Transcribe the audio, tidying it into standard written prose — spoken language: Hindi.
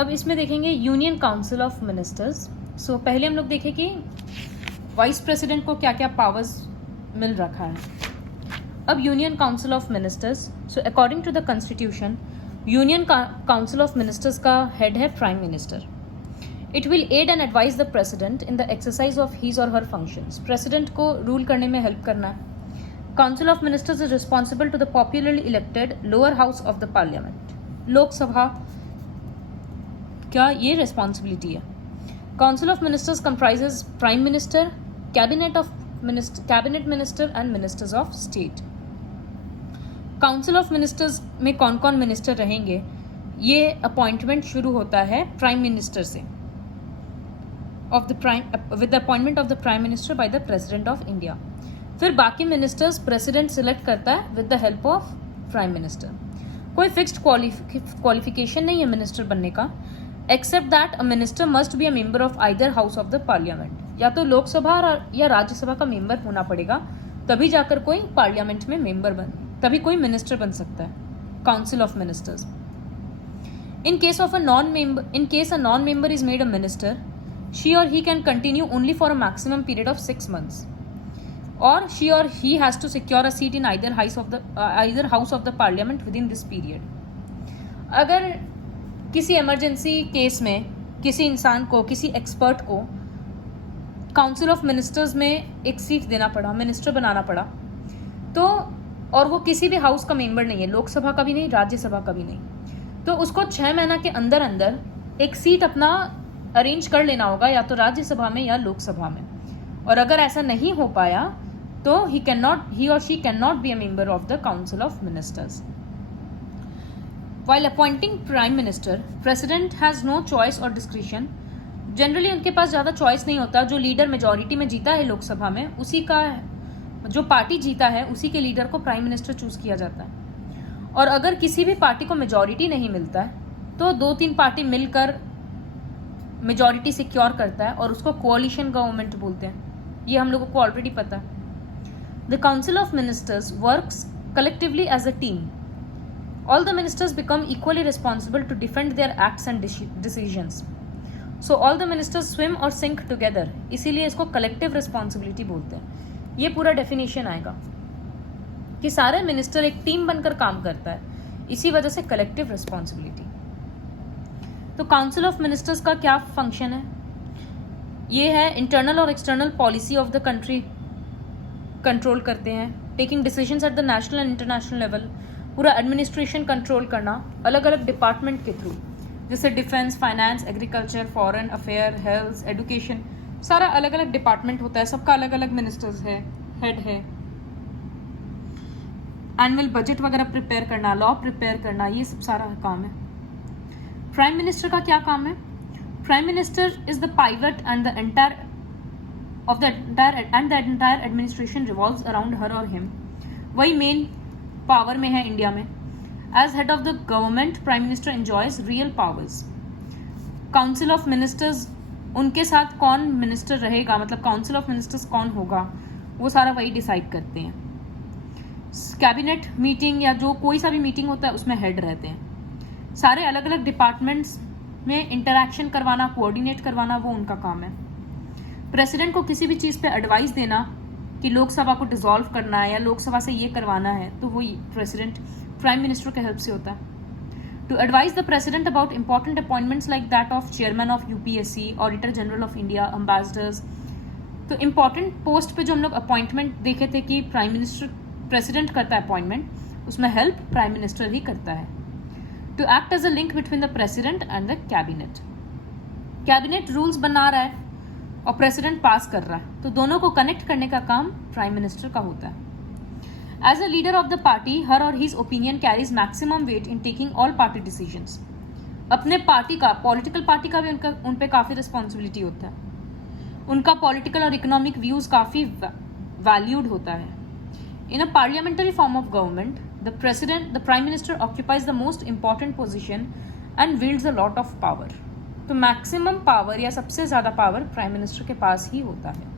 अब इसमें देखेंगे यूनियन काउंसिल ऑफ मिनिस्टर्स। सो पहले हम लोग देखें कि वाइस प्रेसिडेंट को क्या क्या पावर्स मिल रखा है। अब union council of ministers, so according to the constitution union council of ministers का हेड है prime minister. It will aid and advise the president in the exercise of his और हर फंक्शंस। प्रेसिडेंट को रूल करने में हेल्प करना है। Council of ministers is responsible to the popularly elected lower house of the parliament. Lok Sabha क्या ये रिस्पॉन्सिबिलिटी है। Council of ministers comprises prime minister, cabinet minister and ministers of state. Council of ministers में कौन कौन मिनिस्टर रहेंगे, ये अपॉइंटमेंट शुरू होता है प्राइम मिनिस्टर से with the appointment of the prime minister by the president of India. फिर बाकी मिनिस्टर्स प्रेसिडेंट सिलेक्ट करता है with the help of prime minister. कोई फिक्स्ड क्वालिफिकेशन नहीं है मिनिस्टर बनने का, except that a minister must be a member of either house of the parliament. या तो लोकसभा या राज्यसभा का मेंबर होना पड़ेगा, तभी जाकर कोई पार्लियामेंट में तभी कोई मिनिस्टर बन सकता है। Council of ministers, in case a non-member is made a minister, she or he can continue only for a maximum period of 6 months, or she or he has to secure a seat in either house of the parliament within this period. अगर किसी इमरजेंसी केस में किसी इंसान को, किसी एक्सपर्ट को काउंसिल ऑफ मिनिस्टर्स में एक सीट देना पड़ा, मिनिस्टर बनाना पड़ा, तो और वो किसी भी हाउस का मेंबर नहीं है, लोकसभा का भी नहीं, राज्यसभा का भी नहीं, तो उसको 6 महीना के अंदर अंदर एक सीट अपना अरेंज कर लेना होगा, या तो राज्यसभा में या लोकसभा में। और अगर ऐसा नहीं हो पाया तो he or she cannot be a member of the Council of Ministers. While appointing Prime Minister, President has no choice or discretion. Generally उनके पास ज़्यादा चॉइस नहीं होता। जो लीडर मेजॉरिटी में जीता है लोकसभा में, उसी का जो पार्टी जीता है उसी के लीडर को प्राइम मिनिस्टर चूज किया जाता है। और अगर किसी भी पार्टी को मेजॉरिटी नहीं मिलता है तो 2-3 पार्टी मिलकर मेजॉरिटी सिक्योर करता है और उसको कोalition गवर्नमेंट बोलते हैं। ये हम लोगों को ऑलरेडी पता है। The council of ministers works collectively as a team. All the ministers become equally responsible to defend their acts and decisions. So all the ministers swim or sink together, इसीलिए इसको कलेक्टिव रिस्पॉन्सिबिलिटी बोलते हैं। ये पूरा डेफिनेशन आएगा कि सारे मिनिस्टर एक टीम बनकर काम करता है, इसी वजह से कलेक्टिव रिस्पॉन्सिबिलिटी। तो काउंसिल ऑफ मिनिस्टर्स का क्या फंक्शन है, ये है इंटरनल और external policy of the country control करते हैं, taking decisions at the national and international level, पूरा एडमिनिस्ट्रेशन कंट्रोल करना अलग अलग डिपार्टमेंट के थ्रू, जैसे defence, finance, agriculture, foreign affair, health, education, सारा अलग अलग डिपार्टमेंट होता है, सबका अलग अलग मिनिस्टर्स है, हेड है। एनुअल बजट वगैरह प्रिपेयर करना, लॉ प्रिपेयर करना, ये सब सारा काम है। प्राइम मिनिस्टर का क्या काम है? Prime minister is the pivot and the entire administration revolves around her और हिम। वही मेन पावर में है इंडिया में। As head of the government, prime minister enjoys real powers. Council of ministers, उनके साथ कौन मिनिस्टर रहेगा, मतलब काउंसिल ऑफ मिनिस्टर्स कौन होगा, वो सारा वही डिसाइड करते हैं। कैबिनेट मीटिंग या जो कोई सा भी मीटिंग होता है उसमें हेड रहते हैं। सारे अलग अलग डिपार्टमेंट्स में इंटरैक्शन करवाना, कोऑर्डिनेट करवाना, वो उनका काम है। प्रेसिडेंट को किसी भी चीज़ पे एडवाइस देना कि लोकसभा को डिसॉल्व करना है या लोकसभा से ये करवाना है, तो वो प्रेसिडेंट प्राइम मिनिस्टर के हेल्प से होता है। To advise the president about important appointments like that of chairman of UPSC, auditor general of India, ambassadors. तो इंपॉर्टेंट पोस्ट पे जो हम लोग अपॉइंटमेंट देखे थे कि प्राइम मिनिस्टर प्रेसिडेंट करता है अपॉइंटमेंट, उसमें हेल्प प्राइम मिनिस्टर ही करता है। To act as a link between the president and the cabinet. Cabinet rules बना रहा है और प्रेसिडेंट पास कर रहा है, तो दोनों को कनेक्ट करने का काम प्राइम मिनिस्टर का होता है। As a leader of the party, her और his opinion carries maximum weight in taking all party decisions. अपने पार्टी का, पॉलिटिकल पार्टी का भी उन पे काफ़ी रिस्पॉन्सिबिलिटी होता है। उनका पॉलिटिकल और इकोनॉमिक व्यूज काफ़ी वैल्यूड होता है। In a parliamentary form of government, the prime minister occupies the most important position and wields a lot of power. तो मैक्सिमम पावर या सबसे ज़्यादा पावर प्राइम मिनिस्टर के पास ही होता है।